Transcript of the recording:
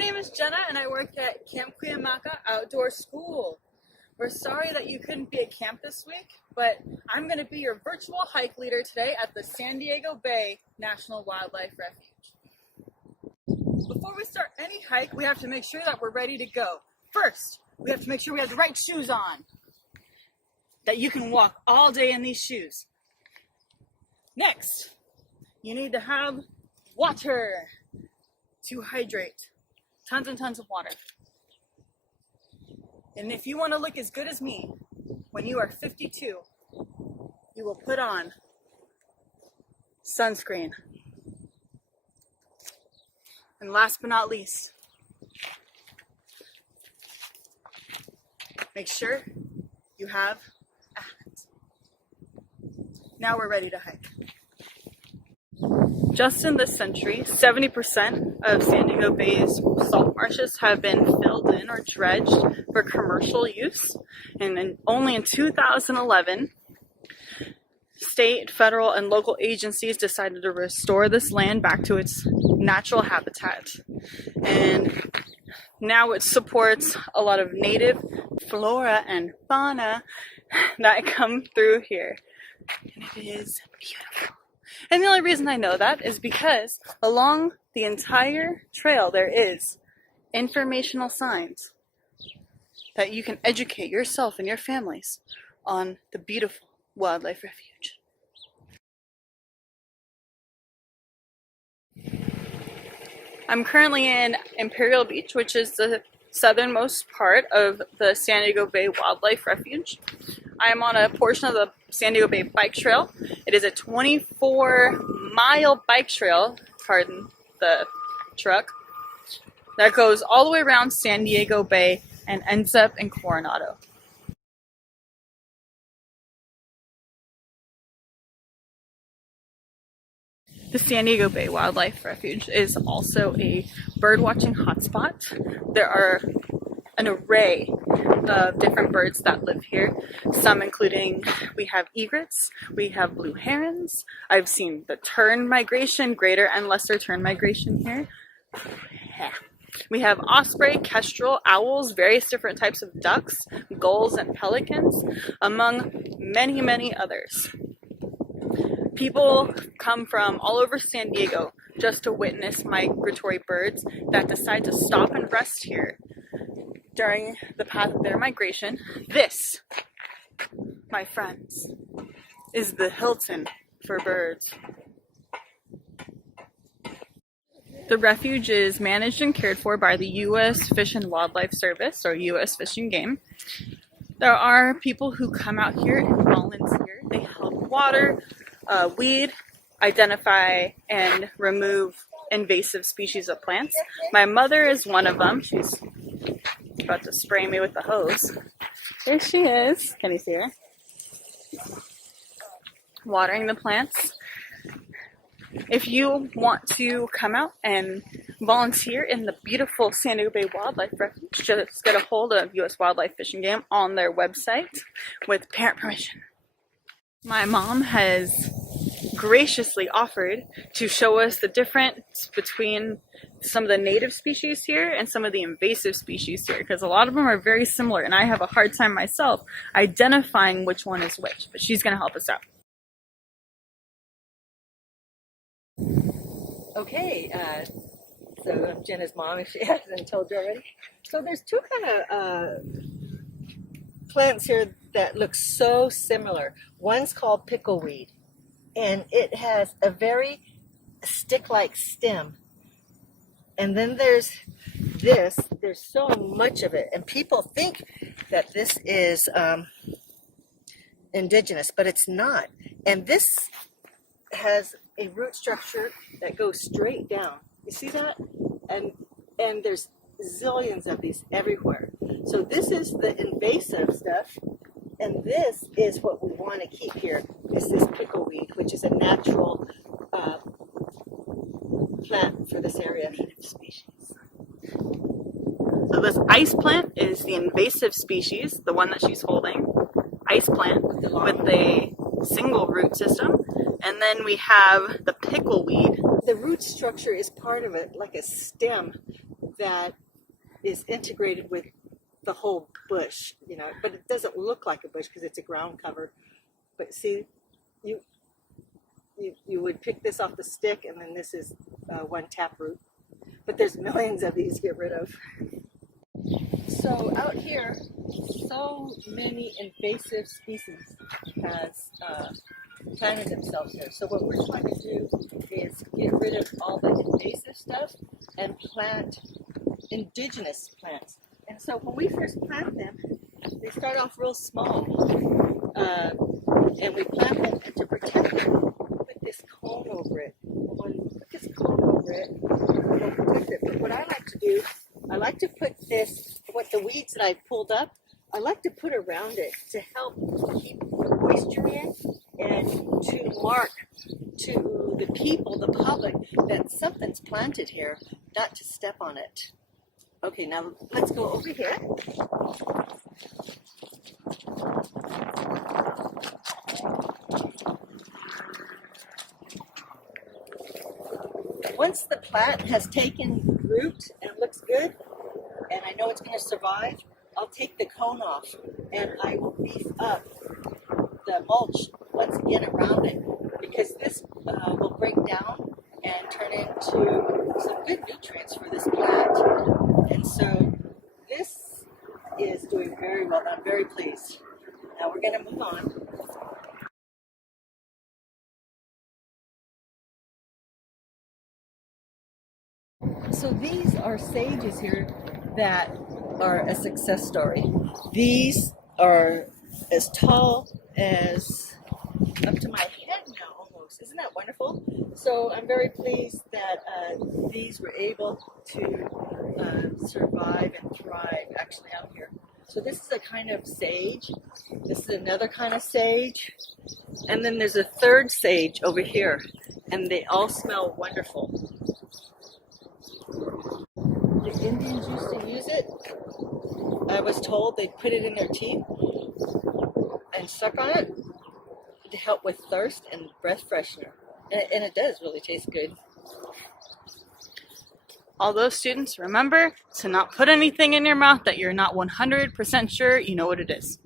name is Jenna and I work at Camp Cuyamaca Outdoor School. We're sorry that you couldn't be at camp this week, but I'm going to be your virtual hike leader today at the San Diego Bay National Wildlife Refuge. Before we start any hike, we have to make sure that we're ready to go. First, we have to make sure we have the right shoes on, that you can walk all day in these shoes. Next, you need to have water to hydrate. Tons and tons of water. And if you want to look as good as me, when you are 52, you will put on sunscreen. And last but not least, make sure you have a hat. Now we're ready to hike. Just in this century, 70% of San Diego Bay's salt marshes have been filled in or dredged for commercial use. And then only in 2011, state, federal, and local agencies decided to restore this land back to its natural habitat. And now it supports a lot of native flora and fauna that come through here. And it is beautiful. And the only reason I know that is because along the entire trail there is informational signs that you can educate yourself and your families on the beautiful wildlife refuge. I'm currently in Imperial Beach, which is the southernmost part of the San Diego Bay Wildlife Refuge. I am on a portion of the San Diego Bay Bike Trail. It is a 24-mile bike trail, pardon the truck, that goes all the way around San Diego Bay and ends up in Coronado. The San Diego Bay Wildlife Refuge is also a birdwatching hotspot. There are an array of different birds that live here, some including, we have egrets, we have blue herons, I've seen the tern migration, greater and lesser tern migration here. We have osprey, kestrel, owls, various different types of ducks, gulls, and pelicans, among many, many others. People come from all over San Diego just to witness migratory birds that decide to stop and rest here during the path of their migration. This, my friends, is the Hilton for birds. The refuge is managed and cared for by the U.S. Fish and Wildlife Service, or U.S. Fish and Game. There are people who come out here and volunteer. They help water, weed, identify, and remove invasive species of plants. My mother is one of them. She's about to spray me with the hose. There she is. Can you see her? Watering the plants. If you want to come out and volunteer in the beautiful San Diego Bay Wildlife Refuge, just get a hold of U.S. Wildlife Fish and Game on their website with parent permission. My mom has graciously offered to show us the difference between some of the native species here and some of the invasive species here, because a lot of them are very similar and I have a hard time myself identifying which one is which, but she's going to help us out. Okay, so I'm Jenna's mom, if she hasn't told you already. So there's two kind of plants here that look so similar. One's called pickleweed, and it has a very stick-like stem. And then there's this, there's so much of it, and people think that this is indigenous, but it's not. And this has a root structure that goes straight down. You see that? And there's zillions of these everywhere. So this is the invasive stuff, and this is what we want to keep here, is this pickleweed, which is a natural plant for this area. Species. So this ice plant is the invasive species, the one that she's holding. Ice plant with a single root system. And then we have the pickleweed. The root structure is part of it, like a stem that is integrated with the whole bush, but it doesn't look like a bush because it's a ground cover. But see, you would pick this off the stick, and then this is one taproot. But there's millions of these to get rid of. So out here, so many invasive species has planted themselves here. So what we're trying to do is get rid of all the invasive stuff and plant indigenous plants. And so when we first plant them, they start off real small. And we plant them, and to protect them, we put this cone over it. And when we put this cone over it, we'll protect it. But what I like to do, I like to put the weeds that I pulled up, I like to put around it to help keep the moisture in and to mark to the people, the public, that something's planted here, not to step on it. Okay, now let's go over here. Once the plant has taken root and looks good, and I know it's going to survive, I'll take the cone off and I will beef up the mulch once again around it, because this will break down and turn into some good nutrients for this plant. And so this is doing very well. I'm very pleased. Now we're going to move on. So these are sages here that are a success story. These are as tall as up to my head now almost. Isn't that wonderful? So I'm very pleased that these were able to survive and thrive actually out here. So this is a kind of sage. This is another kind of sage. And then there's a third sage over here. And they all smell wonderful. The Indians used to use it. I was told they'd put it in their teeth and suck on it to help with thirst and breath freshener. And it does really taste good. All those students, remember to not put anything in your mouth that you're not 100% sure you know what it is.